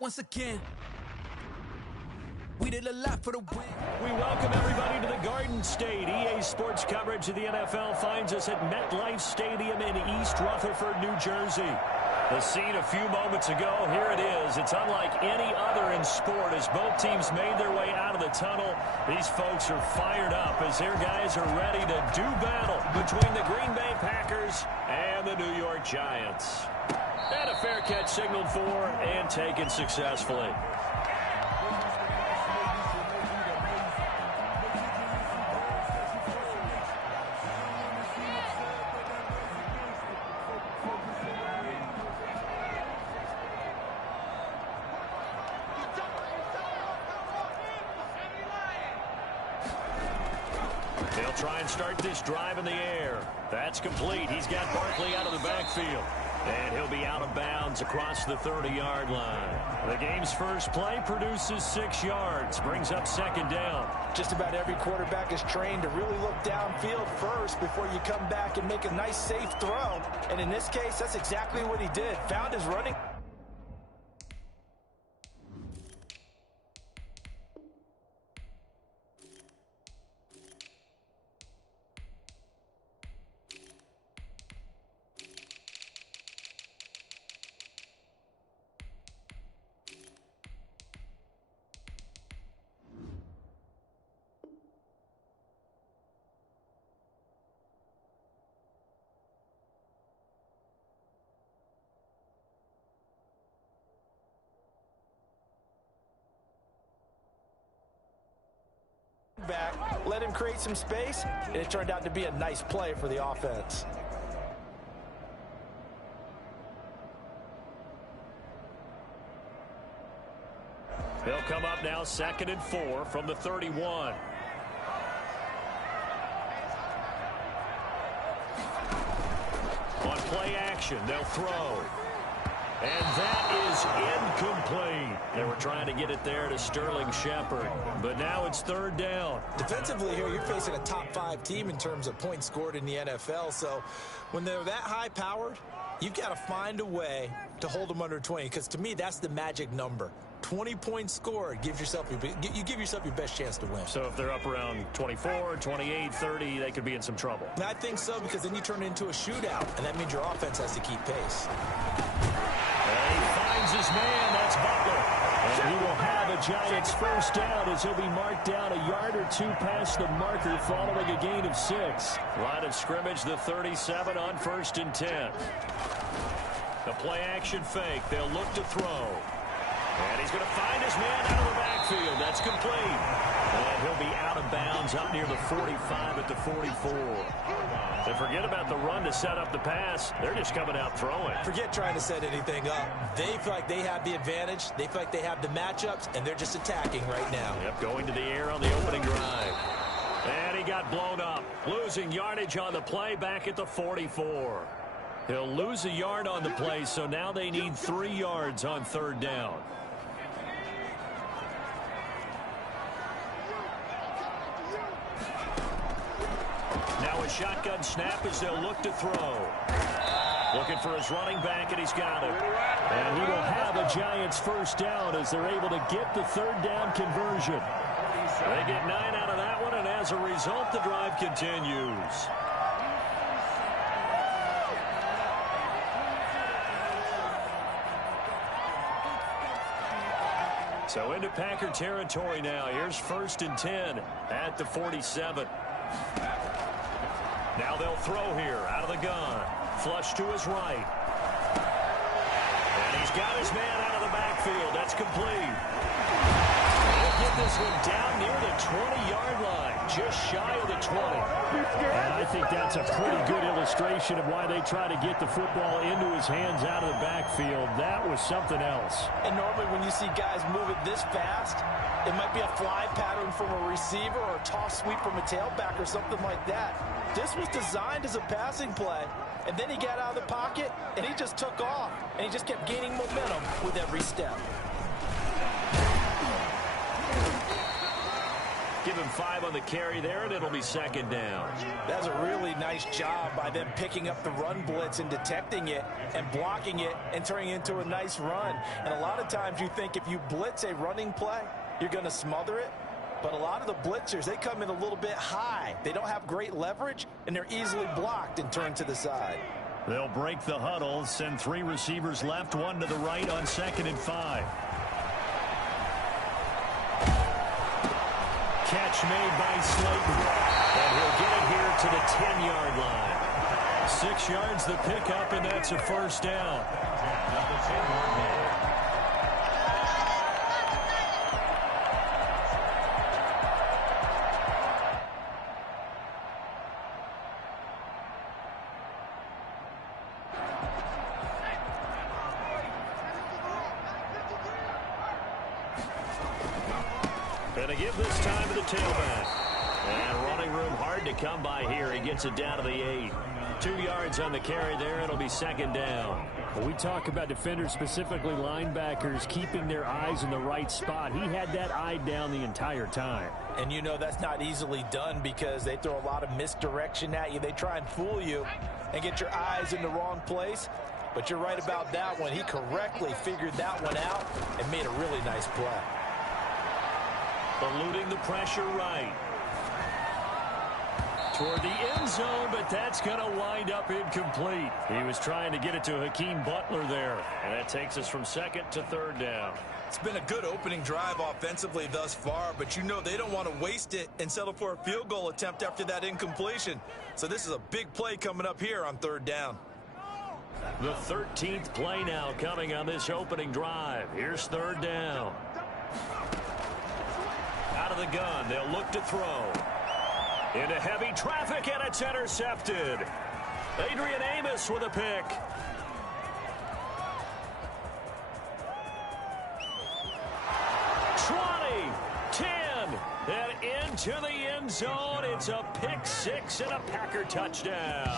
once again. We did a lot for the win. We welcome everybody to the Garden State. EA Sports coverage of the NFL finds us at MetLife Stadium in East Rutherford, New Jersey. The scene a few moments ago, here it is. It's unlike any other in sport as both teams made their way out of the tunnel. These folks are fired up as their guys are ready to do battle between the Green Bay Packers and the New York Giants. And a fair catch signaled for and taken successfully. They'll try and start this drive in the air. That's complete. He's got Barkley out of the backfield. And he'll be out of bounds across the 30-yard line. The game's first play produces 6 yards, brings up second down. Just about every quarterback is trained to really look downfield first before you come back and make a nice, safe throw. And in this case, that's exactly what he did. Found his running. Back, let him create some space, and it turned out to be a nice play for the offense. They'll come up now 2nd and 4 from the 31. On play action, they'll throw. And that is incomplete. They were trying to get it there to Sterling Shepard. But now it's 3rd down. Defensively here, you're facing a top 5 team in terms of points scored in the NFL. So when they're that high-powered, you've got to find a way to hold them under 20. Because to me, that's the magic number. 20 points scored, you give yourself your best chance to win. So if they're up around 24, 28, 30, they could be in some trouble. I think so, because then you turn it into a shootout, and that means your offense has to keep pace. And he finds his man. That's Butler. And he will have a Giants first down as he'll be marked down a yard or 2 past the marker following a gain of 6. Line of scrimmage, the 37 on 1st and 10. The play action fake. They'll look to throw. And he's going to find his man out of the backfield. That's complete. And he'll be out of bounds up near the 45 at the 44. And forget about the run to set up the pass. They're just coming out throwing. Forget trying to set anything up. They feel like they have the advantage. They feel like they have the matchups, and they're just attacking right now. Yep, going to the air on the opening drive. And he got blown up. Losing yardage on the play back at the 44. He'll lose a yard on the play, so now they need 3 yards on 3rd down. Now a shotgun snap as they'll look to throw. Looking for his running back, and he's got it. And he will have a Giants first down as they're able to get the 3rd down conversion. They get 9 out of that one, and as a result, the drive continues. So into Packer territory now. Here's 1st and 10 at the 47. Now they'll throw here out of the gun. Flush to his right. And he's got his man out of the backfield. That's complete. They'll get this one down near the 20-yard line. Just shy of the 20. And I think that's a pretty good illustration of why they try to get the football into his hands out of the backfield. That was something else. And normally when you see guys move it this fast, it might be a fly pattern from a receiver or a toss sweep from a tailback or something like that. This was designed as a passing play, and then he got out of the pocket, and he just took off, and he just kept gaining momentum with every step. Give him 5 on the carry there, and it'll be second down. That's a really nice job by them picking up the run blitz and detecting it and blocking it and turning it into a nice run. And a lot of times you think if you blitz a running play, you're going to smother it. But a lot of the blitzers, they come in a little bit high. They don't have great leverage, and they're easily blocked and turned to the side. They'll break the huddle, send 3 receivers left, 1 to the right on 2nd and 5. Catch made by Slayton. And he'll get it here to the 10-yard line. 6 yards the pickup, and that's a first down. And a give this time to the tailback. And running room hard to come by here. He gets it down to the 8. 2 yards on the carry there. It'll be second down. Well, we talk about defenders, specifically linebackers, keeping their eyes in the right spot. He had that eye down the entire time. And you know that's not easily done because they throw a lot of misdirection at you. They try and fool you and get your eyes in the wrong place. But you're right about that one. He correctly figured that one out and made a really nice play. Eluding the pressure right. Toward the end zone, but that's going to wind up incomplete. He was trying to get it to Hakeem Butler there. And that takes us from 2nd to 3rd down. It's been a good opening drive offensively thus far, but you know they don't want to waste it and settle for a field goal attempt after that incompletion. So this is a big play coming up here on 3rd down. The 13th play now coming on this opening drive. Here's 3rd down. Out of the gun, they'll look to throw. Into heavy traffic, and it's intercepted. Adrian Amos with a pick. And into the end zone. It's a pick 6 and a Packer touchdown.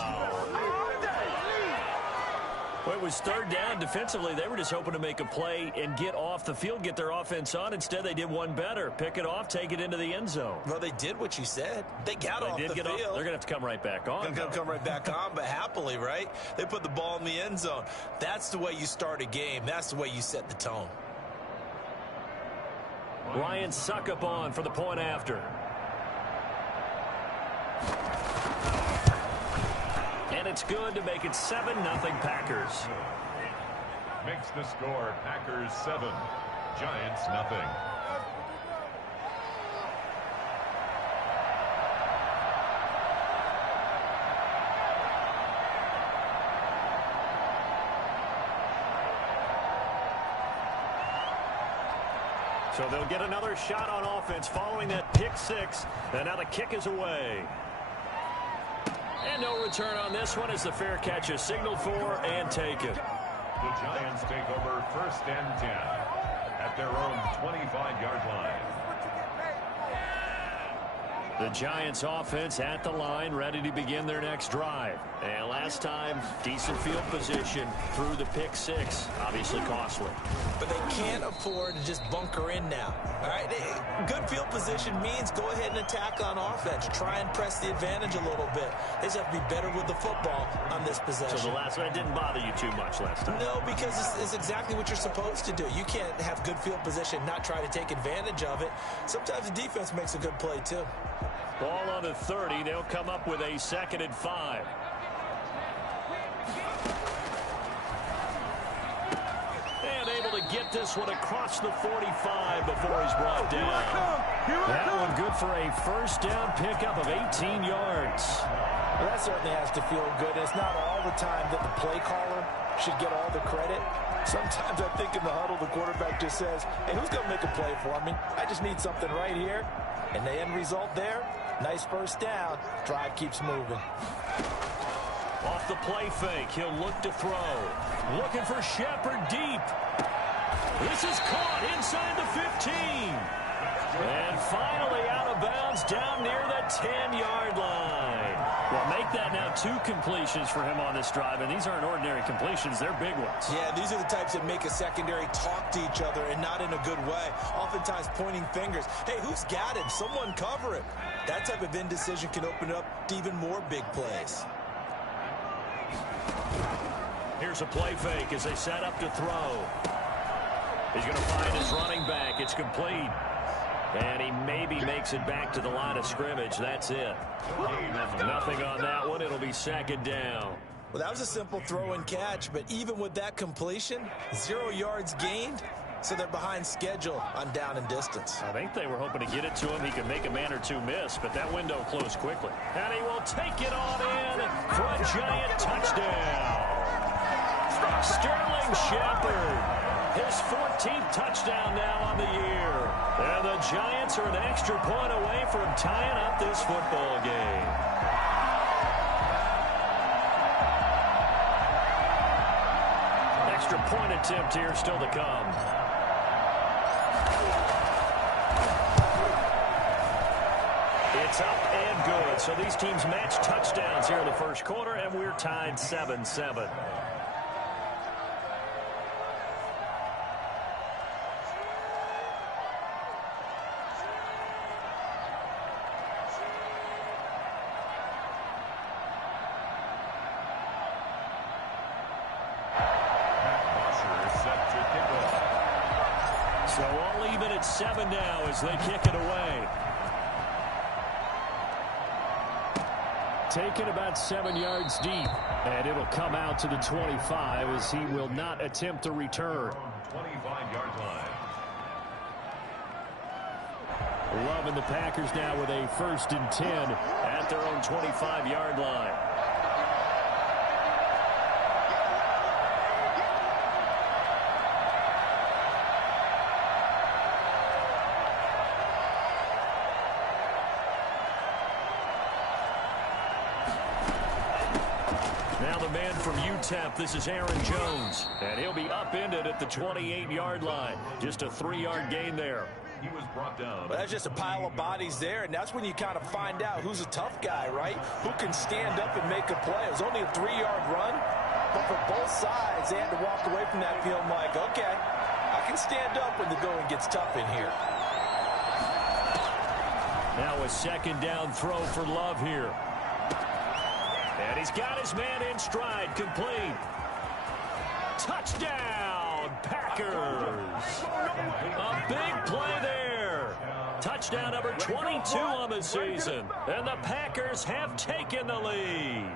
Well, it was 3rd down. Defensively, they were just hoping to make a play and get off the field, get their offense on. Instead, they did one better. Pick it off, take it into the end zone. Well, they did what you said. They got off the field. They're going to have to come right back on. They're going to come right back on, but happily, right? They put the ball in the end zone. That's the way you start a game. That's the way you set the tone. Ryan Suckup on for the point after. And it's good to make it 7-0 Packers. Makes the score Packers 7, Giants nothing. So they'll get another shot on offense following that pick 6. And now the kick is away. And no return on this one as the fair catch is signaled for and taken. The Giants take over 1st and 10 at their own 25-yard line. The Giants offense at the line, ready to begin their next drive. And last time, decent field position through the pick 6. Obviously costly. But they can't afford to just bunker in now. All right, good field position means go ahead and attack on offense. Try and press the advantage a little bit. They just have to be better with the football on this possession. So the last one didn't bother you too much last time? No, because it's exactly what you're supposed to do. You can't have good field position, not try to take advantage of it. Sometimes the defense makes a good play too. Ball on the 30. They'll come up with a 2nd and 5. And able to get this one across the 45 before he's brought down. That one good for a first down pickup of 18 yards. Well, that certainly has to feel good. It's not all the time that the play caller should get all the credit. Sometimes I think in the huddle, the quarterback just says, hey, who's going to make a play for me? I just need something right here. And the end result there, nice first down. Drive keeps moving. Off the play fake, he'll look to throw. Looking for Shepard deep. This is caught inside the 15. And finally out of bounds down near the 10-yard line. Well, make that now 2 completions for him on this drive, and these aren't ordinary completions. They're big ones. Yeah, these are the types that make a secondary talk to each other and not in a good way. Oftentimes pointing fingers. Hey, who's got him? Someone cover it. That type of indecision can open up to even more big plays. Here's a play fake as they set up to throw. He's going to find his running back. It's complete. And he maybe makes it back to the line of scrimmage. That's it. Nothing on that one. It'll be second down. Well, that was a simple throw and catch, but even with that completion, 0 yards gained, so they're behind schedule on down and distance. I think they were hoping to get it to him. He could make a man or 2 miss, but that window closed quickly. And he will take it on in for a giant touchdown. Sterling Shepard. His 14th touchdown now on the year. And the Giants are an extra point away from tying up this football game. Extra point attempt here still to come. It's up and good. So these teams match touchdowns here in the first quarter, and we're tied 7-7. So all even at 7 now as they kick it away. Taken about 7 yards deep, and it'll come out to the 25 as he will not attempt to return. 25-yard line. Loving the Packers now with a 1st and 10 at their own 25-yard line. Now the man from UTEP, this is Aaron Jones, and he'll be upended at the 28-yard line. Just a 3-yard gain there. He was brought down. Well, that's just a pile of bodies there, and that's when you kind of find out who's a tough guy, right? Who can stand up and make a play. It was only a 3-yard run, but for both sides, they had to walk away from that feeling like, okay, I can stand up when the going gets tough in here. Now a 2nd down throw for Love here. And he's got his man in stride, complete. Touchdown, Packers. A big play there. Touchdown number 22 on the season. And the Packers have taken the lead.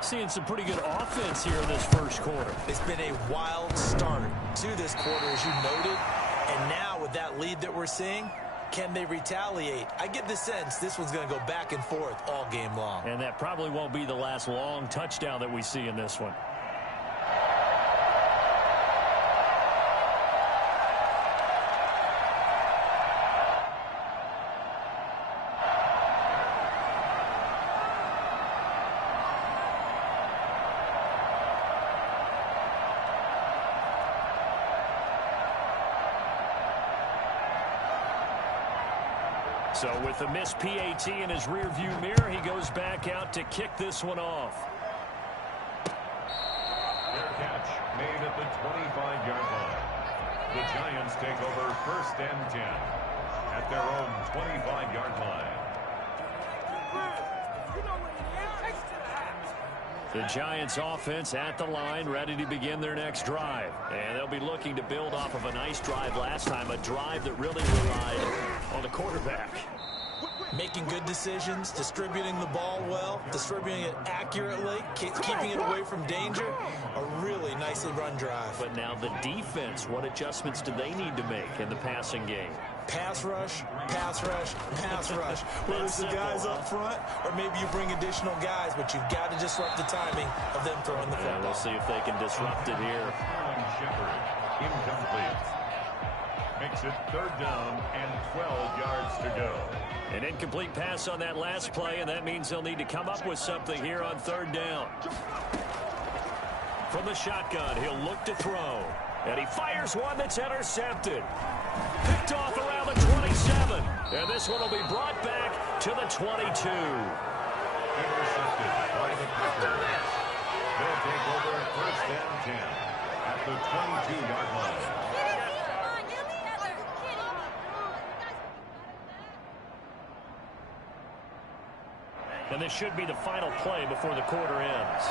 Seeing some pretty good offense here in this first quarter. It's been a wild start to this quarter, as you noted. And now with that lead that we're seeing, can they retaliate? I get the sense this one's going to go back and forth all game long. And that probably won't be the last long touchdown that we see in this one. So with the missed PAT in his rearview mirror, he goes back out to kick this one off. Fair catch made at the 25-yard line. The Giants take over 1st and 10 at their own 25-yard line. The Giants offense at the line, ready to begin their next drive. And they'll be looking to build off of a nice drive last time, a drive that really relied on the quarterback. Making good decisions, distributing the ball well, distributing it accurately, keeping it away from danger. A really nicely run drive. But now the defense, what adjustments do they need to make in the passing game? Pass rush, pass rush, pass rush. Whether it's the guys up front or maybe you bring additional guys, but you've got to disrupt the timing of them throwing the football. We'll see if they can disrupt it here. Shepard, incomplete. Makes it 3rd down and 12 yards to go. An incomplete pass on that last play, and that means they'll need to come up with something here on 3rd down. From the shotgun, he'll look to throw. And he fires one that's intercepted. Picked off around the 27. And this one will be brought back to the 22. Intercepted by the Packers. They'll take over first and 10 at the 22-yard line. And this should be the final play before the quarter ends.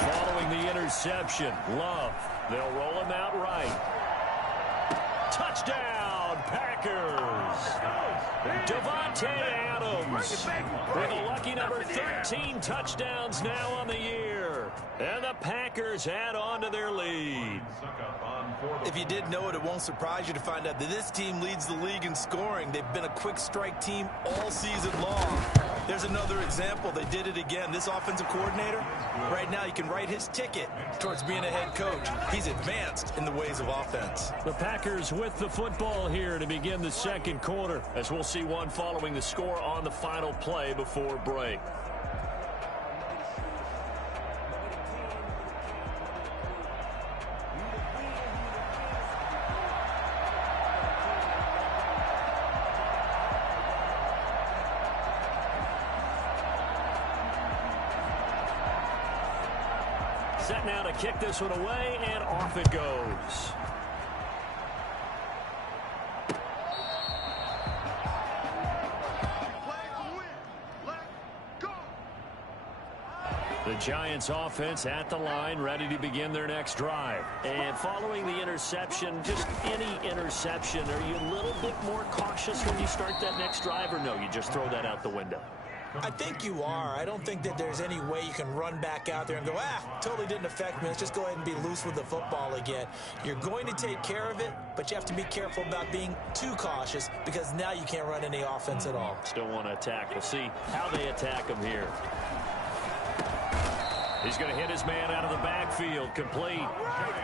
Following the interception, Love. They'll roll him out right. Touchdown, Packers. Davante Adams with a lucky number 13 touchdowns now on the year. And the Packers add on to their lead. If you did know it, it won't surprise you to find out that this team leads the league in scoring. They've been a quick strike team all season long. There's another example. They did it again. This offensive coordinator, right now you can write his ticket towards being a head coach. He's advanced in the ways of offense. The Packers with the football here to begin the second quarter, as we'll see one following the score on the final play before break. Set now to kick this one away, and off it goes. The Giants offense at the line, ready to begin their next drive. And following the interception, just any interception, are you a little bit more cautious when you start that next drive, or no, you just throw that out the window? I think you are. I don't think that there's any way you can run back out there and go, totally didn't affect me. Let's just go ahead and be loose with the football again. You're going to take care of it, but you have to be careful about being too cautious because now you can't run any offense at all. Still want to attack. We'll see how they attack him here. He's going to hit his man out of the backfield. Complete.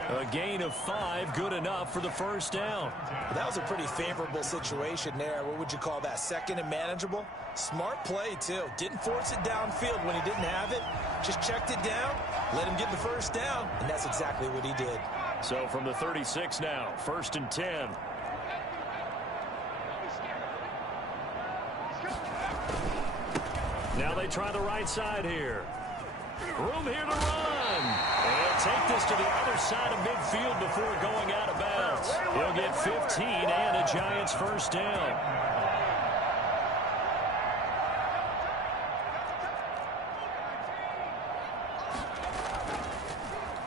A gain of 5, good enough for the first down. That was a pretty favorable situation there. What would you call that? Second and manageable? Smart play, too. Didn't force it downfield when he didn't have it. Just checked it down, let him get the first down, and that's exactly what he did. So from the 36 now, first and 10. Now they try the right side here. Room here to run. And take this to the other side of midfield before going out of bounds. He'll get 15 and a Giants first down.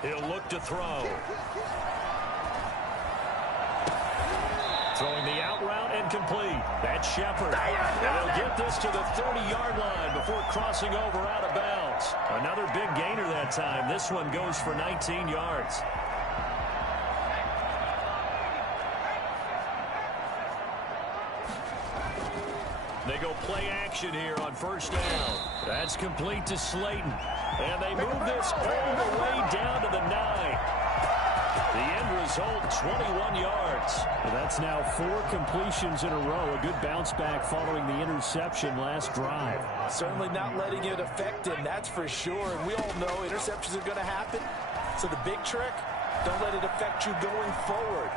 He'll look to throw. Throwing the out route and complete. That's Shepard. And he'll get this to the 30-yard line before crossing over out of bounds. Another big gainer that time. This one goes for 19 yards. They go play action here on first down. That's complete to Slayton. And they move this all the way down to the 9. The end result, 21 yards. Well, that's now 4 completions in a row. A good bounce back following the interception last drive. Certainly not letting it affect him, that's for sure. And we all know interceptions are going to happen. So the big trick, don't let it affect you going forward.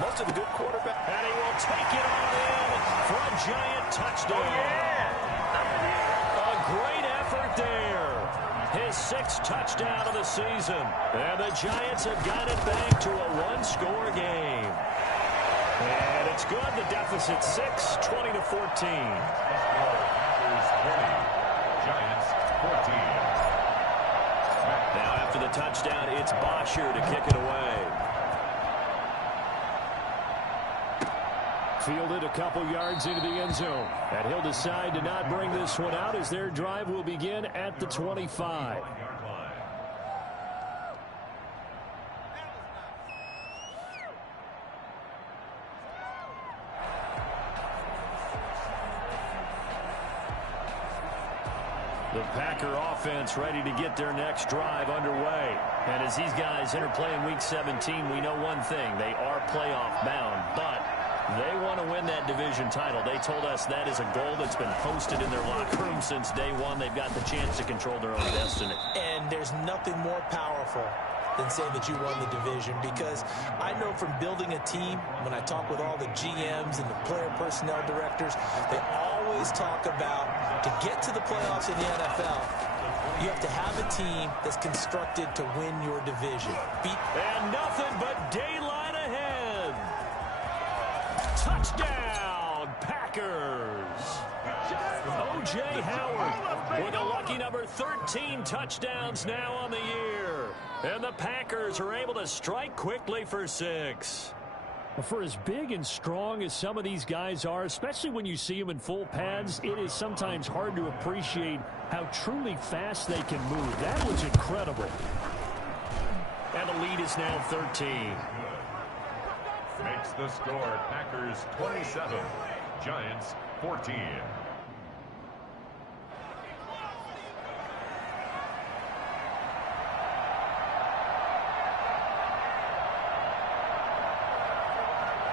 Most of the good quarterback. And he will take it on in for a Giant touchdown. A great effort there. His 6th touchdown of the season. And the Giants have got it back to a 1-score game. And it's good. The deficit 6, 20-14. Giants 14. Now after the touchdown, it's Bosher to kick it away. Fielded a couple yards into the end zone. And he'll decide to not bring this one out as their drive will begin at the 25. The Packer offense ready to get their next drive underway. And as these guys interplay in Week 17, we know one thing. They are playoff bound, but They want to win that division title. They told us that is a goal that's been posted in their locker room since day one. They've got the chance to control their own destiny. And there's nothing more powerful than saying that you won the division, because I know from building a team, when I talk with all the GMs and the player personnel directors, they always talk about, to get to the playoffs in the NFL, you have to have a team that's constructed to win your division. And nothing but daylight ahead. Touchdown, Packers. O.J. Howard with a lucky number 13 touchdowns now on the year. And the Packers are able to strike quickly for 6. For as big and strong as some of these guys are, especially when you see them in full pads, it is sometimes hard to appreciate how truly fast they can move. That was incredible. And the lead is now 13. Makes the score Packers 27, Giants 14.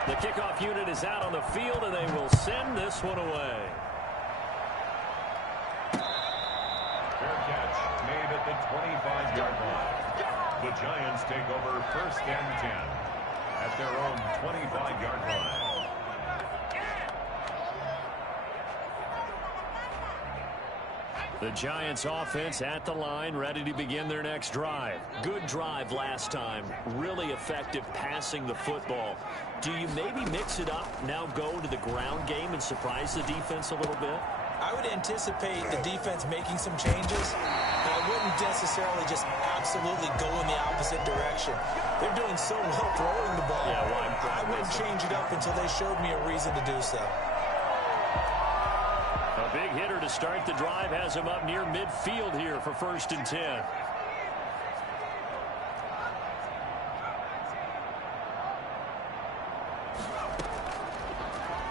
The kickoff unit is out on the field, and they will send this one away. Fair catch made at the 25-yard line. The Giants take over 1st and 10 at their own 25-yard line. The Giants offense at the line, ready to begin their next drive. Good drive last time. Really effective passing the football. Do you maybe mix it up, now go to the ground game and surprise the defense a little bit? I would anticipate the defense making some changes, but I wouldn't necessarily just absolutely go in the opposite direction. They're doing so well throwing the ball. Yeah, well, I wouldn't change it up until they showed me a reason to do so. A big hitter to start the drive has him up near midfield here for 1st and 10.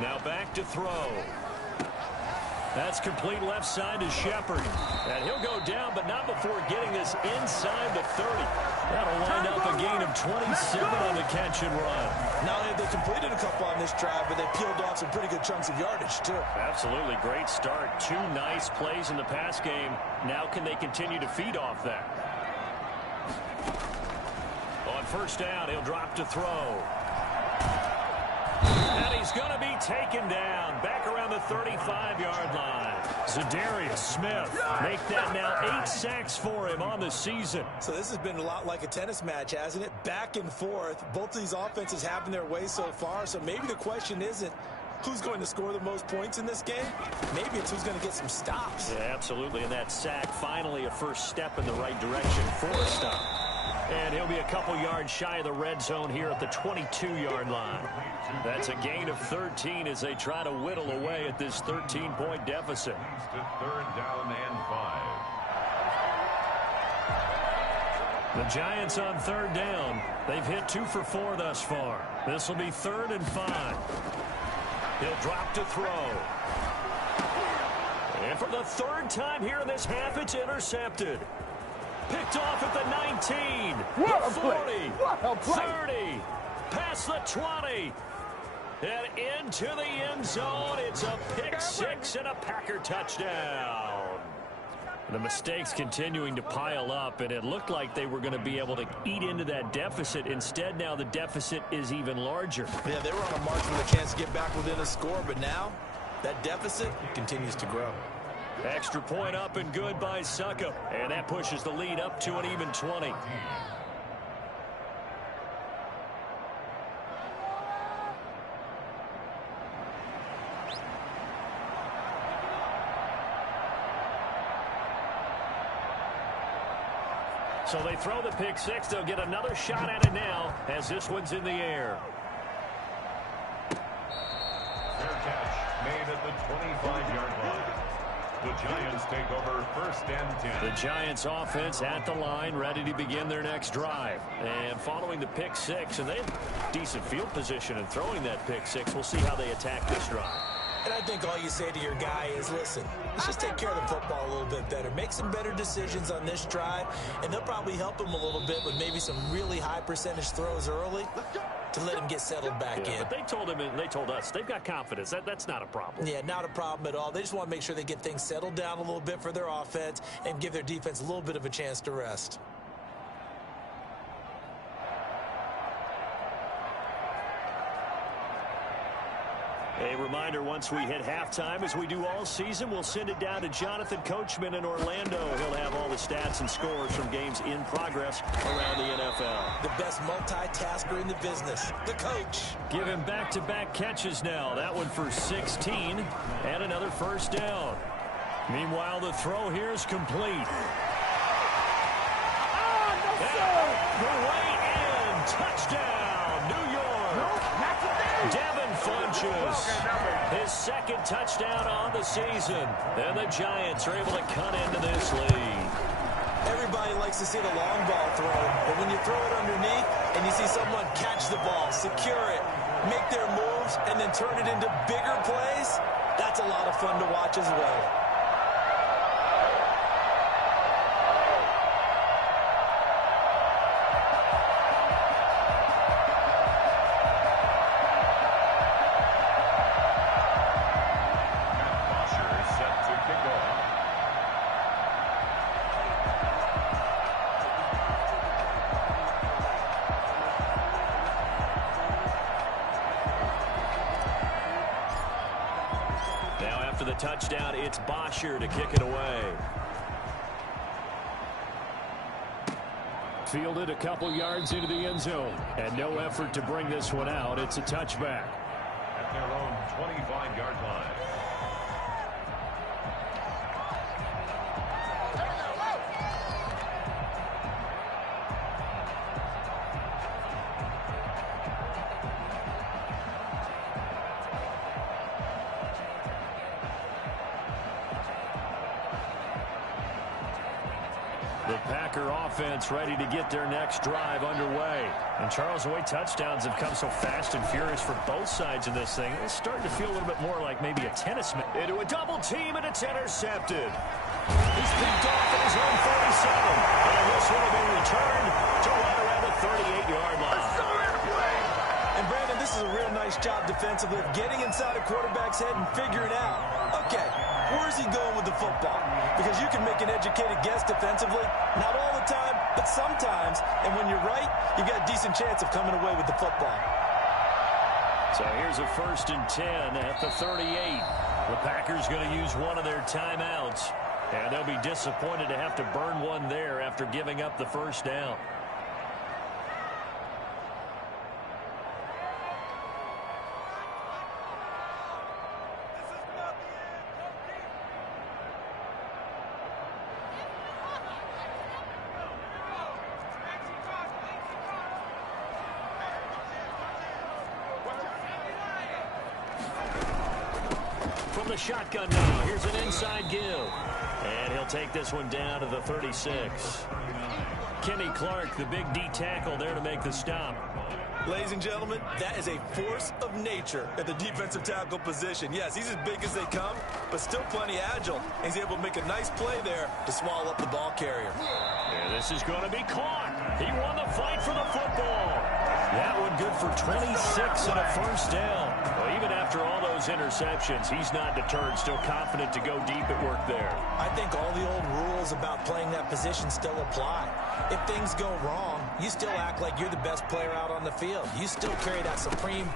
Now back to throw. That's complete left side to Shepard. And he'll go down, but not before getting this inside the 30. That'll wind up a gain of 27 on the catch and run. Not only have they completed a couple on this drive, but they peeled off some pretty good chunks of yardage, too. Absolutely. Great start. 2 nice plays in the pass game. Now can they continue to feed off that? On 1st down, he'll drop to throw. And he's going to be taken down back around the 35-yard line. Zadarius Smith make that now 8 sacks for him on the season. So this has been a lot like a tennis match, hasn't it? Back and forth. Both of these offenses having their way so far. So maybe the question isn't who's going to score the most points in this game. Maybe it's who's going to get some stops. Yeah, absolutely. And that sack, finally a first step in the right direction for a stop. And he'll be a couple yards shy of the red zone here at the 22-yard line. That's a gain of 13 as they try to whittle away at this 13-point deficit. To 3rd down and 5. The Giants on 3rd down. They've hit 2 for 4 thus far. This will be 3rd and 5. He'll drop to throw. And for the 3rd time here in this half, it's intercepted. Picked off at the 19, the 40, 30, past the 20, and into the end zone. It's a pick 6 and a Packer touchdown. The mistakes continuing to pile up, and it looked like they were going to be able to eat into that deficit. Instead, now the deficit is even larger. Yeah, they were on a march with a chance to get back within a score, but now that deficit continues to grow. Extra point up and good by Suckup. And that pushes the lead up to an even 20. So they throw the pick 6. They'll get another shot at it now as this one's in the air. Fair catch made at the 25-yard line. The Giants take over 1st and 10. The Giants offense at the line, ready to begin their next drive. And following the pick 6, and they have decent field position in throwing that pick 6. We'll see how they attack this drive. And I think all you say to your guy is, listen, let's just take care of the football a little bit better. Make some better decisions on this drive, and they'll probably help him a little bit with maybe some really high percentage throws early to let him get settled back in. But they told him and they told us they've got confidence. That's not a problem. Yeah, not a problem at all. They just want to make sure they get things settled down a little bit for their offense and give their defense a little bit of a chance to rest. A reminder, once we hit halftime, as we do all season, we'll send it down to Jonathan Coachman in Orlando. He'll have all the stats and scores from games in progress around the NFL. The best multitasker in the business, the coach. Give him back-to-back catches now. That one for 16 and another first down. Meanwhile, the throw here is complete. The way in. Touchdown, New York. Devin Funches, his second touchdown on the season. And the Giants are able to cut into this lead. Everybody likes to see the long ball throw, but when you throw it underneath and you see someone catch the ball, secure it, make their moves, and then turn it into bigger plays, that's a lot of fun to watch as well. For the touchdown, it's Bosher to kick it away. Fielded a couple yards into the end zone, and no effort to bring this one out. It's a touchback. At their own 25-yard line. The Packer offense ready to get their next drive underway. And Charles, the way touchdowns have come so fast and furious for both sides of this thing, it's starting to feel a little bit more like maybe a tennis match. Into a double team, and it's intercepted. He's picked off at his own 37. And this one will be returned to right around the 38-yard line. And Brandon, this is a real nice job defensively of getting inside a quarterback's head and figuring out, okay, where's he going with the football? Because you can make an educated guess defensively, not all the time, but sometimes. And when you're right, you've got a decent chance of coming away with the football. So here's a 1st and 10 at the 38. The Packers going to use one of their timeouts. And they'll be disappointed to have to burn one there after giving up the first down. From the shotgun now, here's an inside give. And he'll take this one down to the 36. Kenny Clark, the big D tackle there to make the stop. Ladies and gentlemen, that is a force of nature at the defensive tackle position. Yes, he's as big as they come, but still plenty agile. He's able to make a nice play there to swallow up the ball carrier. And this is going to be caught. He won the fight for the football. That one good for 26 and a first down. Well, even after all those interceptions, he's not deterred, still confident to go deep at work there. I think all the old rules about playing that position still apply. If things go wrong, you still act like you're the best player out on the field. You still carry that supreme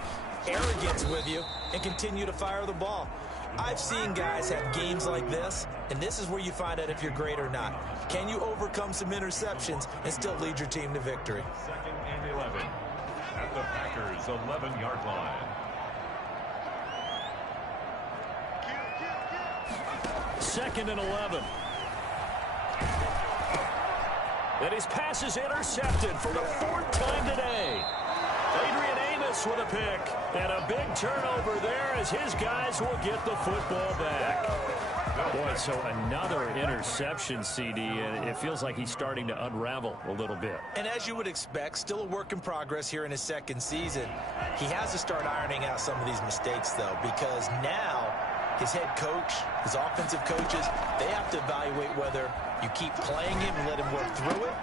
arrogance with you and continue to fire the ball. I've seen guys have games like this, and this is where you find out if you're great or not. Can you overcome some interceptions and still lead your team to victory? 2nd and 11 at the Packers' 11-yard line. Second and 11. And his pass is intercepted for the 4th time today. Adrian Amos Davis with a pick. And a big turnover there as his guys will get the football back. Boy, so another interception, CD, and it feels like he's starting to unravel a little bit. And as you would expect, still a work in progress here in his second season. He has to start ironing out some of these mistakes, though, because now his head coach, his offensive coaches, they have to evaluate whether you keep playing him and let him work through it,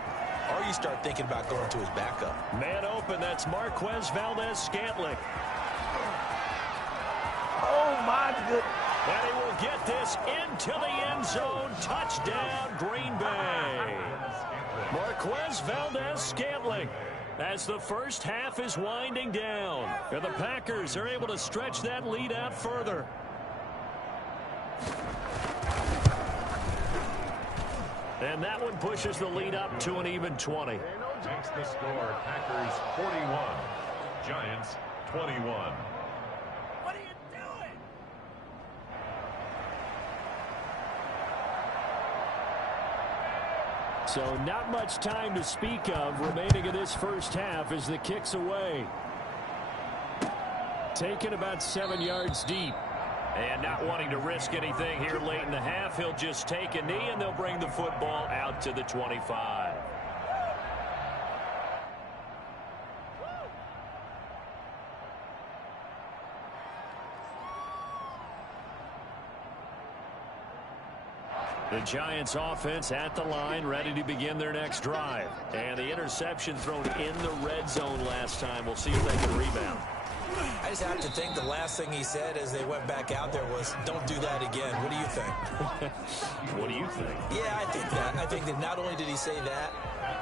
or you start thinking about going to his backup. Man open, that's Marquez Valdez-Scantling. Oh, my goodness. And he will get this into the end zone. Touchdown, Green Bay. Marquez Valdez-Scantling as the first half is winding down. And the Packers are able to stretch that lead out further. And that one pushes the lead up to an even 20. Makes the score Packers 41, Giants 21. So not much time to speak of remaining in this first half as the kick's away. Taken about 7 yards deep. And not wanting to risk anything here late in the half, he'll just take a knee and they'll bring the football out to the 25. The Giants offense at the line, ready to begin their next drive. And the interception thrown in the red zone last time. We'll see if they can rebound. I just have to think the last thing he said as they went back out there was, don't do that again. What do you think? What do you think? Yeah, I think that. I think that not only did he say that,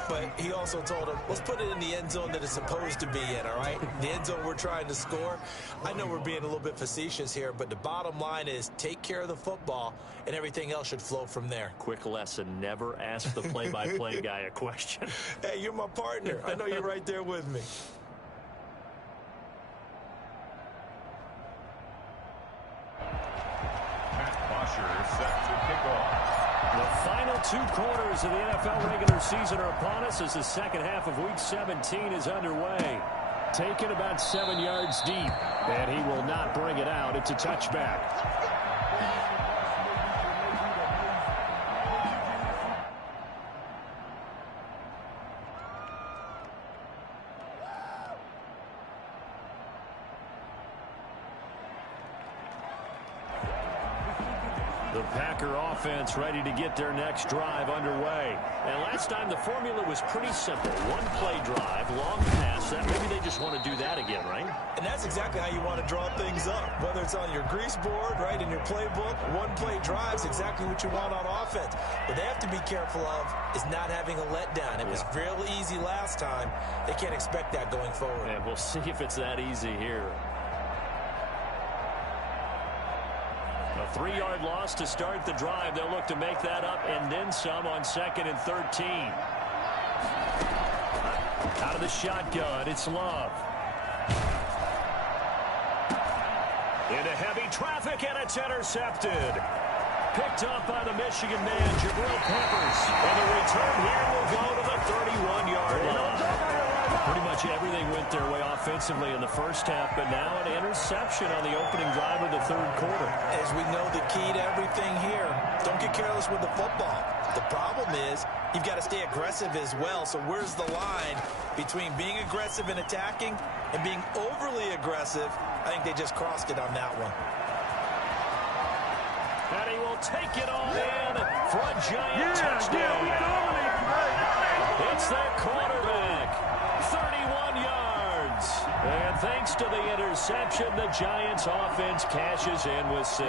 but he also told him, let's put it in the end zone that it's supposed to be in, all right? The end zone we're trying to score. I know we're being a little bit facetious here, but the bottom line is take care of the football, and everything else should flow from there. Quick lesson, never ask the play-by-play guy a question. Hey, you're my partner. I know you're right there with me. Set to kick off. The final 2 quarters of the NFL regular season are upon us as the second half of Week 17 is underway. Taken about 7 yards deep, and he will not bring it out. It's a touchback. The Packer offense ready to get their next drive underway. And last time the formula was pretty simple. One-play drive, long pass. Maybe they just want to do that again, right? And that's exactly how you want to draw things up. Whether it's on your grease board, right, in your playbook, one-play drives exactly what you want on offense. What they have to be careful of is not having a letdown. It was real easy last time. They can't expect that going forward. And we'll see if it's that easy here. A 3-yard loss to start the drive. They'll look to make that up and then some on 2nd and 13. Out of the shotgun, it's Love. Into heavy traffic, and it's intercepted. Picked up by the Michigan man, Jabril Peppers. And the return here will go to the 31-yard line. Pretty much everything went their way offensively in the first half, but now an interception on the opening drive of the 3rd quarter. As we know, the key to everything here, don't get careless with the football. The problem is you've got to stay aggressive as well. So where's the line between being aggressive and attacking and being overly aggressive? I think they just crossed it on that one. And he will take it all in for a giant touchdown. It's their quarterback. 31 yards. And thanks to the interception, the Giants offense cashes in with 6.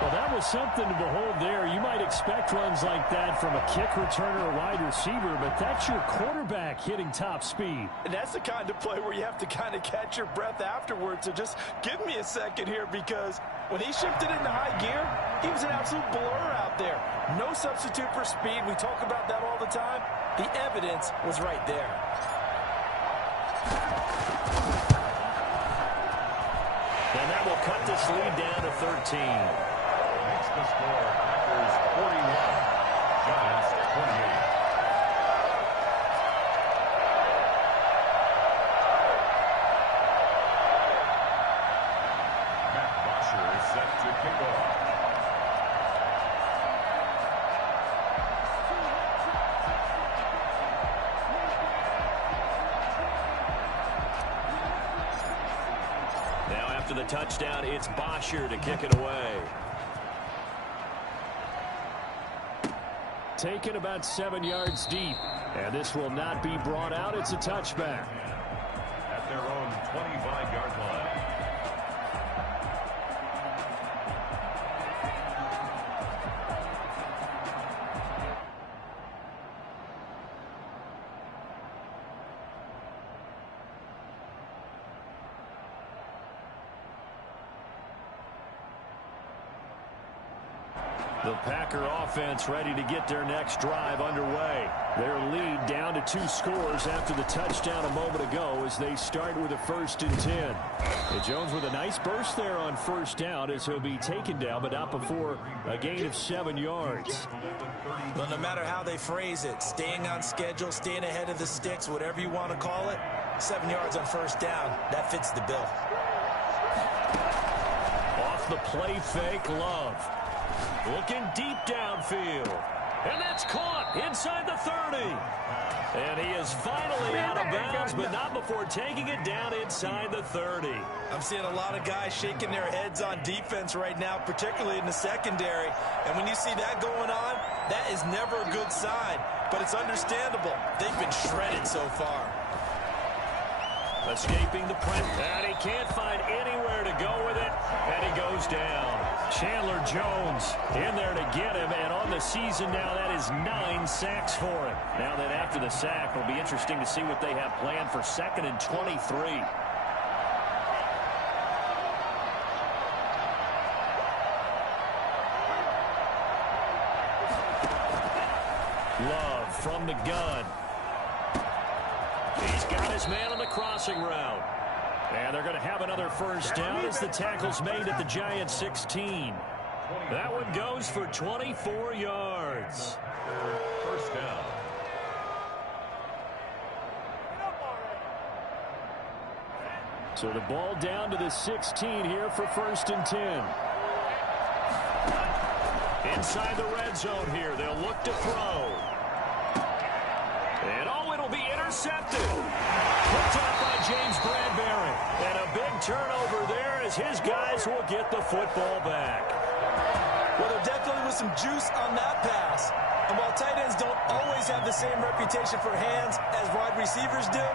Well, that was something to behold there. You might expect runs like that from a kick returner or wide receiver, but that's your quarterback hitting top speed. And that's the kind of play where you have to kind of catch your breath afterwards. So just give me a second here, because when he shifted into high gear, he was an absolute blur out there. No substitute for speed. We talk about that all the time. The evidence was right there. And that will cut this lead down to 13. Makes the score Packers 41, Giants 28. after the touchdown, it's Bosher to kick it away. Taken about 7 yards deep. And this will not be brought out. It's a touchback. At their own 25-yard line. The Packer offense ready to get their next drive underway. Their lead down to 2 scores after the touchdown a moment ago as they start with a 1st and 10. And Jones with a nice burst there on 1st down as he'll be taken down, but not before a gain of 7 yards. Well, no matter how they phrase it, staying on schedule, staying ahead of the sticks, whatever you want to call it, 7 yards on 1st down, that fits the bill. Off the play fake, Love. Looking deep downfield. And that's caught inside the 30. And he is finally out of bounds, but not before taking it down inside the 30. I'm seeing a lot of guys shaking their heads on defense right now, particularly in the secondary. And when you see that going on, that is never a good sign. But it's understandable. They've been shredded so far. Escaping the press. And he can't find anywhere to go with it. And he goes down. Chandler Jones in there to get him. And on the season now, that is 9 sacks for him. Now that after the sack, it'll be interesting to see what they have planned for 2nd and 23. Love from the gun. He's got his man on the crossing route. And they're going to have another 1st down as the tackle's made at the Giants 16. That one goes for 24 yards. 1st down. So the ball down to the 16 here for 1st and 10. Inside the red zone here. They'll look to throw. And oh, it'll be intercepted. Picked up by James Bradbury. And a big turnover there as his guys will get the football back. Well, there definitely was some juice on that pass. And while tight ends don't always have the same reputation for hands as wide receivers do,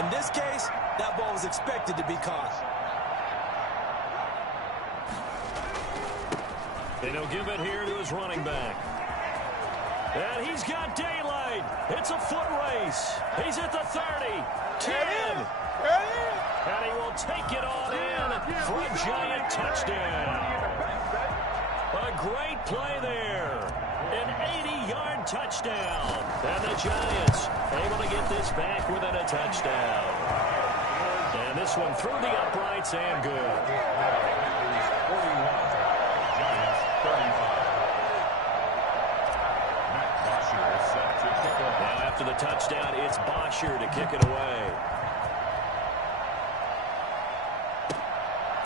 in this case, that ball was expected to be caught. And he'll give it here to his running back. And he's got daylight. It's a foot race. He's at the 30, 10. And he will take it on in for a Giant touchdown. A great play there. An 80-yard touchdown. And the Giants able to get this back within a touchdown. And this one through the uprights and good. 41. Giants 35. Now after the touchdown, it's Bosher to kick it away.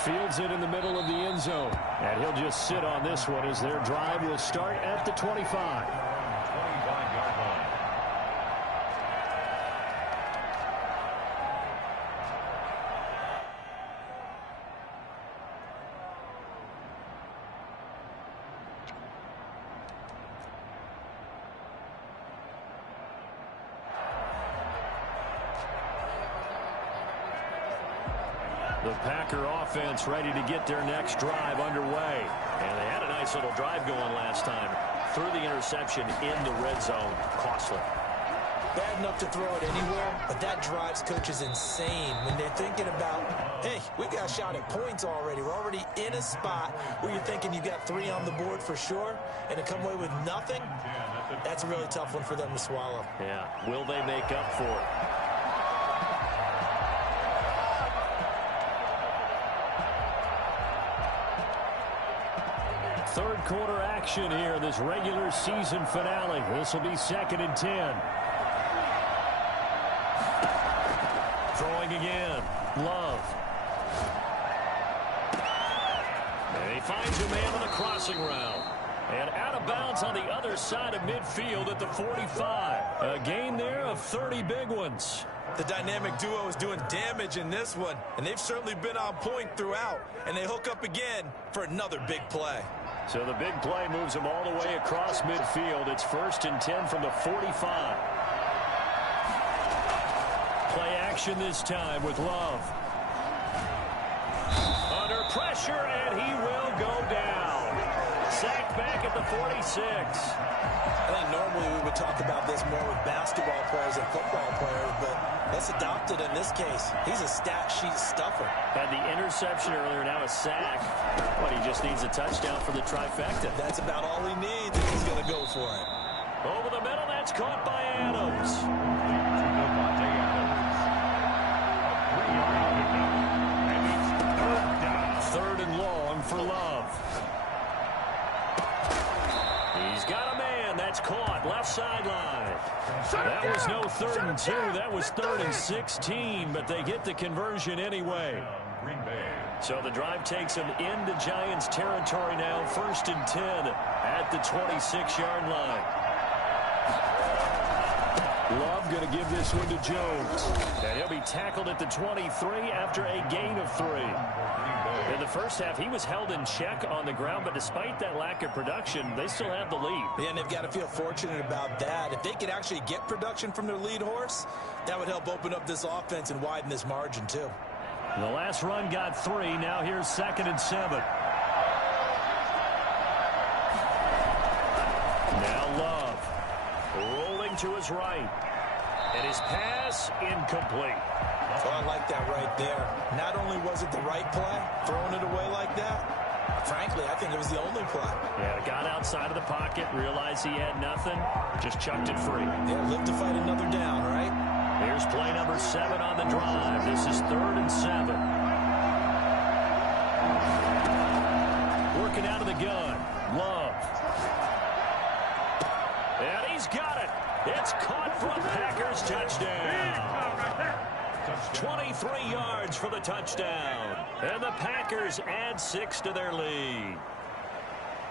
Fields it in the middle of the end zone. And he'll just sit on this one as their drive will start at the 25. 25-yard line. The Packer offense ready to get their next drive underway. And they had a nice little drive going last time. Threw the interception in the red zone. Costly. Bad enough to throw it anywhere, but that drives coaches insane when they're thinking about, hey, we got a shot at points already. We're already in a spot where you're thinking you got 3 on the board for sure, and to come away with nothing, that's a really tough one for them to swallow. Yeah. Will they make up for it? Third quarter action here, this regular season finale. This will be 2nd and 10. Throwing again. Love. And he finds a man on the crossing route. And out of bounds on the other side of midfield at the 45. A gain there of 30 big ones. The dynamic duo is doing damage in this one, and they've certainly been on point throughout, and they hook up again for another big play. So the big play moves them all the way across midfield. It's 1st and 10 from the 45. Play action this time with Love. Under pressure, and he will go down. Sacked back at the 46. I think normally we would talk about this more with basketball players and football players, but let's adopt it in this case. He's a stat sheet stuffer. Had the interception earlier, now a sack. But he just needs a touchdown for the trifecta. That's about all he needs, and he's going to go for it. Over the middle, that's caught by Adams. Third and long for Love. He's got a man. That's caught. Left sideline. That was no 3rd and 2. That was 3rd and 16, but they get the conversion anyway. So the drive takes them into Giants territory now. 1st and 10 at the 26-yard line. Love going to give this one to Jones. And he'll be tackled at the 23 after a gain of 3. In the first half, he was held in check on the ground, but despite that lack of production, they still have the lead. Yeah, and they've got to feel fortunate about that. If they could actually get production from their lead horse, that would help open up this offense and widen this margin, too. The last run got 3. Now here's 2nd and 7. Now Love rolling to his right. And his pass incomplete. Oh, I like that right there. Not only was it the right play, throwing it away like that, frankly, I think it was the only play. Yeah, got outside of the pocket, realized he had nothing, just chucked it free. Yeah, live to fight another down, right? Here's play number 7 on the drive. This is 3rd and 7. Working out of the gun. Love. And he's got it. It's caught for a Packers touchdown. 23 yards for the touchdown. And the Packers add 6 to their lead.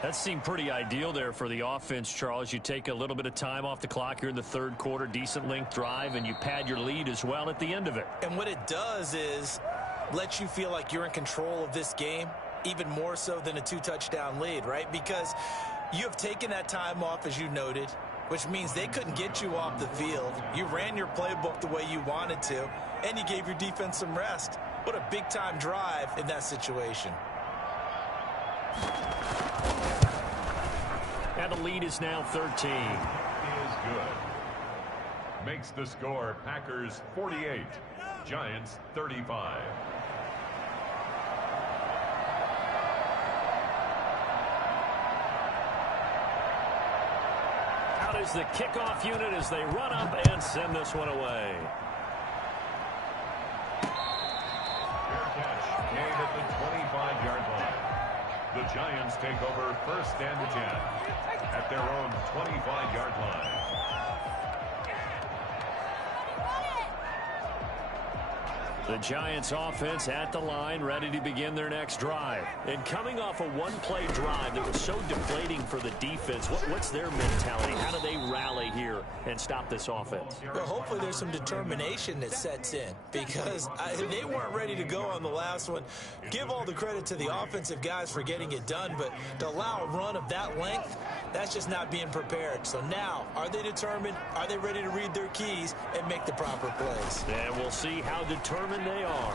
That seemed pretty ideal there for the offense, Charles. You take a little bit of time off the clock here in the 3rd quarter, decent length drive, and you pad your lead as well at the end of it. And what it does is let you feel like you're in control of this game, even more so than a 2-touchdown lead, right? Because you have taken that time off, as you noted, which means they couldn't get you off the field. You ran your playbook the way you wanted to, and you gave your defense some rest. What a big-time drive in that situation. And the lead is now 13. Is good. Makes the score Packers 48, Giants 35. Out is the kickoff unit as they run up and send this one away. Fair catch made at the 25-yard line. The Giants take over 1st and 10 at their own 25-yard line. The Giants offense at the line, ready to begin their next drive. And coming off a one-play drive that was so deflating for the defense, what's their mentality? How do they rally here and stop this offense? Well, hopefully there's some determination that sets in, because they weren't ready to go on the last one. Give all the credit to the offensive guys for getting it done, but to allow a run of that length, that's just not being prepared. So now, are they determined? Are they ready to read their keys and make the proper plays? And we'll see how determined they are.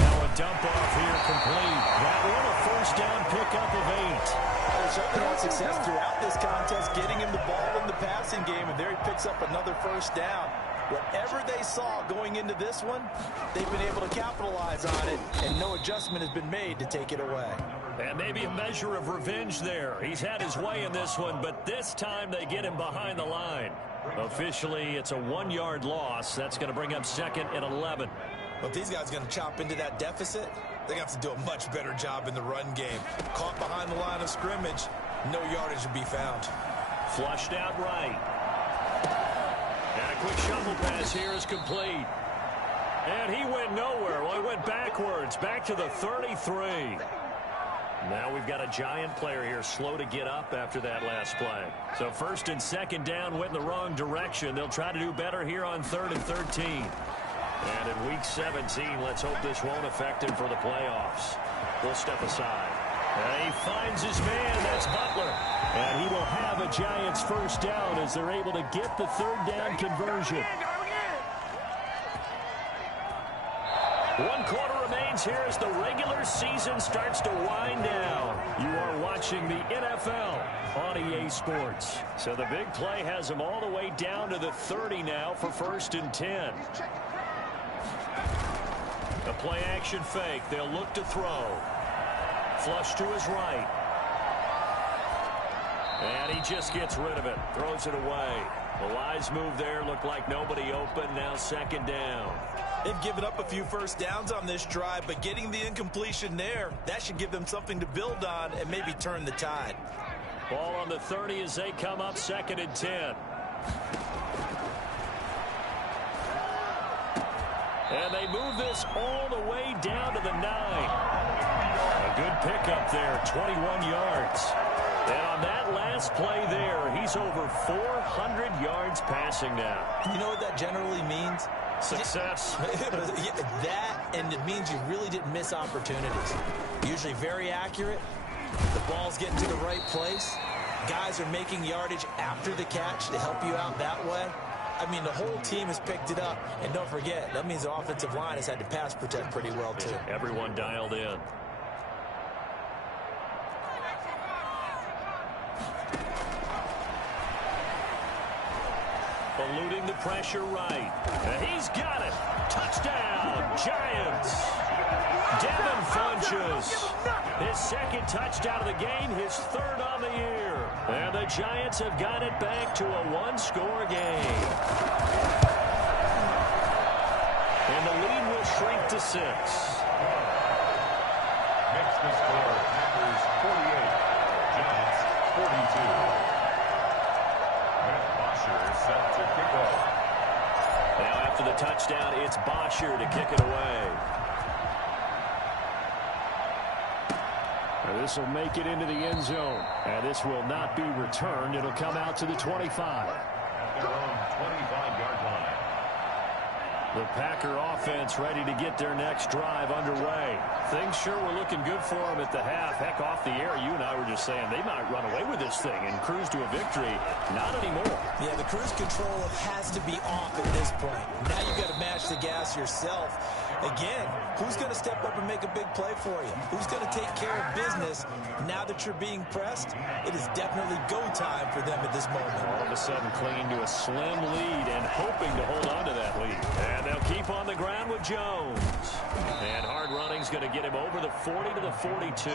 Now a dump off here complete. That one a 1st down pickup of 8. They've certainly had success throughout this contest, getting him the ball in the passing game, and there he picks up another 1st down. Whatever they saw going into this one, they've been able to capitalize on it, and no adjustment has been made to take it away. And maybe a measure of revenge there. He's had his way in this one, but this time they get him behind the line. Officially, it's a 1-yard loss. That's going to bring up 2nd and 11. Well, if these guys are going to chop into that deficit, they're going to have to do a much better job in the run game. Caught behind the line of scrimmage, no yardage to be found. Flushed out right. And a quick shuffle pass here is complete. And he went nowhere. Well, he went backwards, back to the 33. Now we've got a Giant player here slow to get up after that last play. So first and second down went in the wrong direction. They'll try to do better here on 3rd and 13. And in Week 17, let's hope this won't affect him for the playoffs. We'll step aside. And he finds his man. That's Butler. And he will have a Giants first down as they're able to get the 3rd down conversion. 1 quarter remains here as the regular season starts to wind down. You are watching the NFL on EA Sports. So the big play has them all the way down to the 30 now for 1st and 10. A play action fake. They'll look to throw. Flush to his right. And he just gets rid of it. Throws it away. The wise move there. Looked like nobody open. Now 2nd down. They've given up a few first downs on this drive, but getting the incompletion there, that should give them something to build on and maybe turn the tide. Ball on the 30 as they come up 2nd and 10. And they move this all the way down to the 9. A good pickup there, 21 yards. And on that last play there, he's over 400 yards passing now. You know what that generally means? Success. That, and it means you really didn't miss opportunities. Usually very accurate. The ball's getting to the right place. Guys are making yardage after the catch to help you out that way. I mean, the whole team has picked it up. And don't forget, that means the offensive line has had to pass protect pretty well, too. Everyone dialed in. Eluding the pressure right. And he's got it. Touchdown, Giants. Devin Funchess. His 2nd touchdown of the game, his 3rd on the year. And the Giants have got it back to a 1-score game. And the lead will shrink to 6. Makes the score Packers 48, Giants 42. Set to kick off. Now after the touchdown, it's Bosher to kick it away. This will make it into the end zone. And this will not be returned. It'll come out to the 25. At their own 25-yard line. The Packer offense ready to get their next drive underway. Things sure were looking good for them at the half. Heck, off the air, you and I were just saying they might run away with this thing and cruise to a victory. Not anymore. Yeah, the cruise control has to be off at this point. Now you've got to match the gas yourself. Again, who's going to step up and make a big play for you? Who's going to take care of business now that you're being pressed? It is definitely go time for them at this moment. All of a sudden clinging to a slim lead and hoping to hold on to that lead. And they'll keep on the ground with Jones. And hard running's going to get him over the 40 to the 42.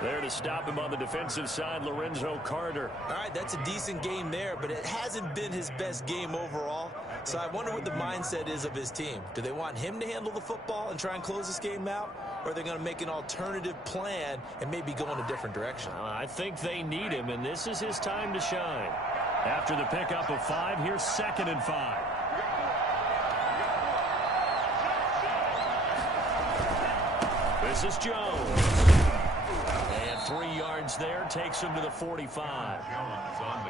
There to stop him on the defensive side, Lorenzo Carter. All right, that's a decent game there, but it hasn't been his best game overall. So I wonder what the mindset is of his team. Do they want him to handle the football and try and close this game out? Or are they going to make an alternative plan and maybe go in a different direction? I think they need him, and this is his time to shine. After the pickup of 5, here's 2nd and 5. This is Jones. And 3 yards there takes him to the 45.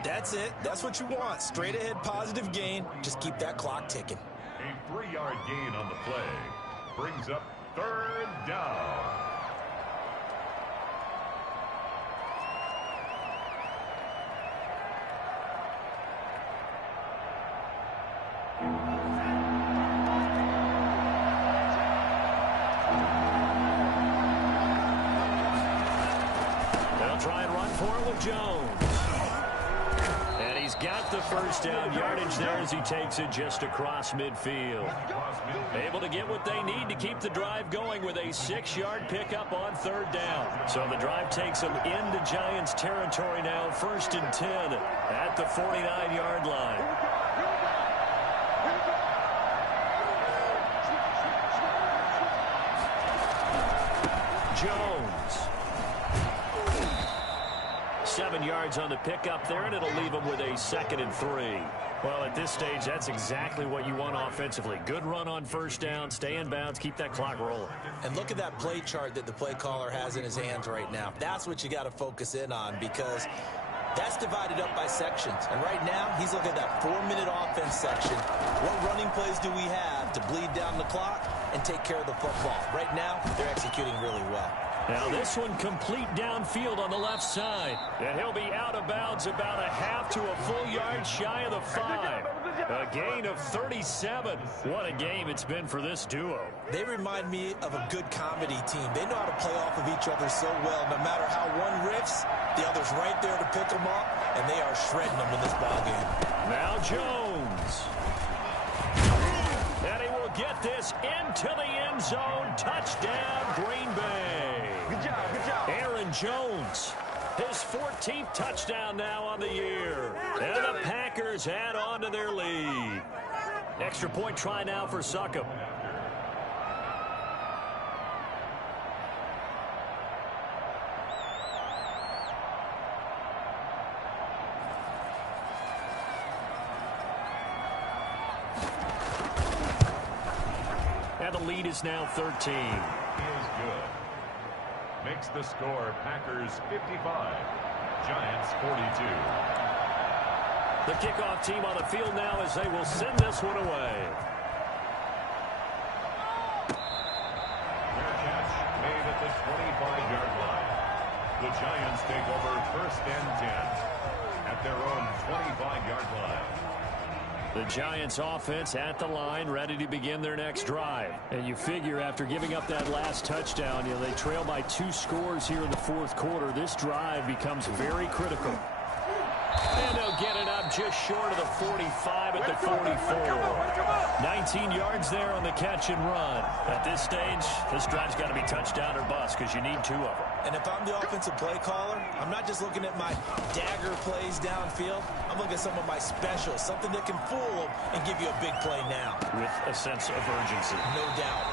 That's it. That's what you want. Straight ahead positive gain. Just keep that clock ticking. A 3-yard gain on the play brings up 3rd down. Try and run for it with Jones. And he's got the first down yardage there as he takes it just across midfield. Able to get what they need to keep the drive going with a 6-yard pickup on 3rd down. So the drive takes them into Giants territory now, 1st and 10 at the 49-yard line. Jones. 7 yards on the pickup there, and it'll leave him with a 2nd and 3. Well, at this stage, that's exactly what you want offensively. Good run on first down, stay in bounds, keep that clock rolling. And look at that play chart that the play caller has in his hands right now. That's what you got to focus in on, because that's divided up by sections. And right now, he's looking at that 4-minute offense section. What running plays do we have to bleed down the clock and take care of the football? Right now, they're executing really well. Now this one complete downfield on the left side. And he'll be out of bounds about a half to a full yard shy of the 5. A gain of 37. What a game it's been for this duo. They remind me of a good comedy team. They know how to play off of each other so well. No matter how one riffs, the other's right there to pick them up, and they are shredding them in this ballgame. Now Jones. And he will get this into the end zone. Touchdown, Green Bay. Good job, good job. Aaron Jones, his 14th touchdown now on the year. And the Packers add on to their lead. Extra point try now for Succop. And the lead is now 13. He is good. Makes the score Packers 55, Giants 42. The kickoff team on the field now as they will send this one away. Fair catch made at the 25-yard line. The Giants take over first and 10 at their own 25-yard line. The Giants offense at the line, ready to begin their next drive. And you figure after giving up that last touchdown, they trail by 2 scores here in the fourth quarter. This drive becomes very critical. And they'll get it up just short of the 45 at the 44. 19 yards there on the catch and run. At this stage, this drive's got to be touchdown or bust because you need 2 of them. And if I'm the offensive play caller, I'm not just looking at my dagger plays downfield. I'm looking at some of my specials, something that can fool them and give you a big play now. With a sense of urgency. No doubt.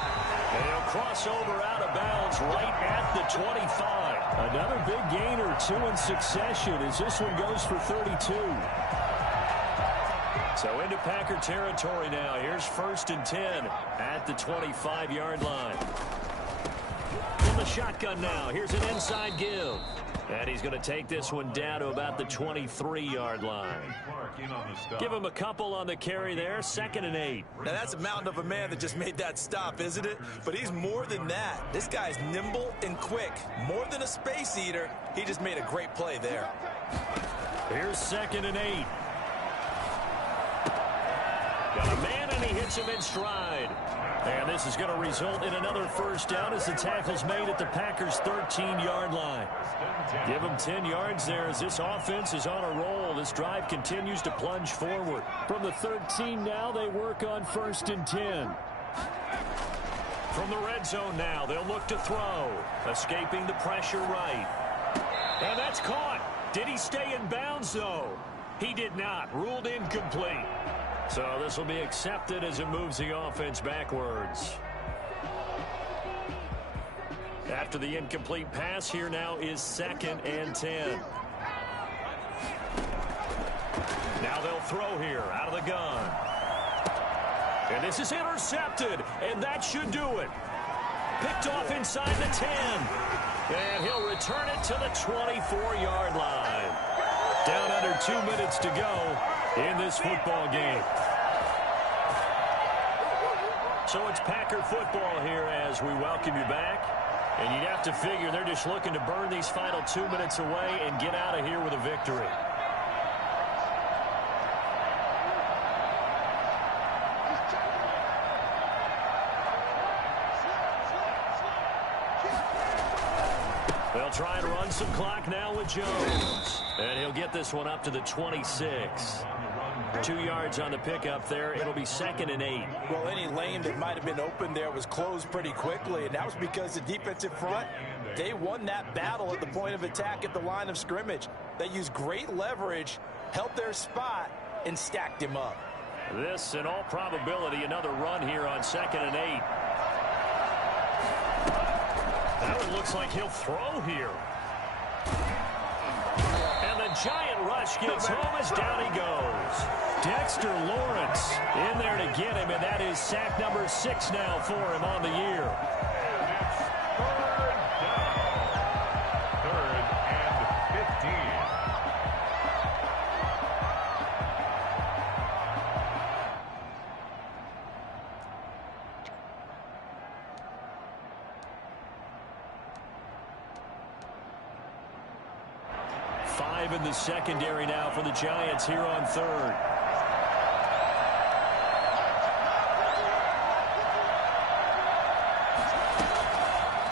And he'll cross over out of bounds right at the 25. Another big gain or 2 in succession as this one goes for 32. So into Packer territory now. Here's first and 10 at the 25-yard line. From the shotgun now. Here's an inside give. And he's going to take this one down to about the 23-yard line. Give him a couple on the carry there. 2nd and 8. Now that's a mountain of a man that just made that stop, isn't it? But he's more than that. This guy's nimble and quick. More than a space eater. He just made a great play there. Here's 2nd and 8. Got a man, and he hits him in stride. And this is going to result in another first down as the tackle's made at the Packers' 13-yard line. Give them 10 yards there as this offense is on a roll. This drive continues to plunge forward. From the 13 now, they work on 1st and 10. From the red zone now, they'll look to throw. Escaping the pressure right. And that's caught. Did he stay in bounds, though? He did not. Ruled incomplete. So this will be accepted as it moves the offense backwards. After the incomplete pass, here now is 2nd and 10. Now they'll throw here out of the gun. And this is intercepted, and that should do it. Picked off inside the 10. And he'll return it to the 24-yard line. Down under 2 minutes to go in this football game. So it's Packer football here as we welcome you back. And you'd have to figure they're just looking to burn these final 2 minutes away and get out of here with a victory. They'll try and run some clock now with Jones. And he'll get this one up to the 26. 2 yards on the pickup there. It'll be 2nd and 8. Well, any lane that might have been open there was closed pretty quickly, and that was because the defensive front, they won that battle at the point of attack at the line of scrimmage. They used great leverage, held their spot, and stacked him up. This, in all probability, another run here on 2nd and 8. That one looks like he'll throw here. And the giant rush gets home as down he goes. Dexter Lawrence in there to get him, and that is sack number 6 now for him on the year. Third and 15. Five in the secondary now for the Giants here on third.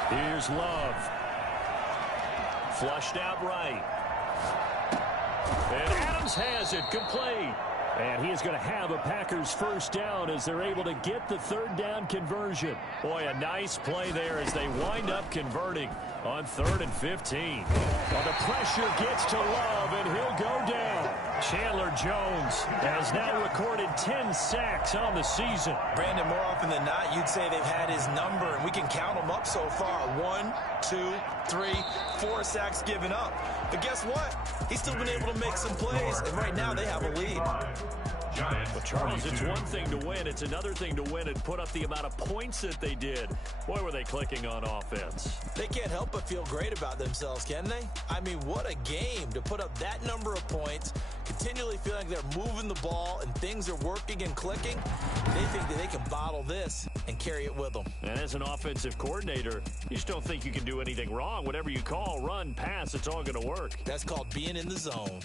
Here's Love. Flushed out right. And Adams has it complete. And he is going to have a Packers first down as they're able to get the third down conversion. Boy, a nice play there as they wind up converting on 3rd and 15. Well, the pressure gets to Love, and he'll go down. Chandler Jones has now recorded 10 sacks on the season. Brandon, more often than not, you'd say they've had his number, and we can count them up so far. 1, 2, 3, 4 sacks given up. But guess what? He's still been able to make some plays, and right now they have a lead. But Charles, it's one thing to win. It's another thing to win and put up the amount of points that they did. Boy, were they clicking on offense. They can't help but feel great about themselves, can they? I mean, what a game to put up that number of points, continually feeling like they're moving the ball and things are working and clicking. They think that they can bottle this and carry it with them. And as an offensive coordinator, you just don't think you can do anything wrong. Whatever you call, run, pass, it's all going to work. That's called being in the zone.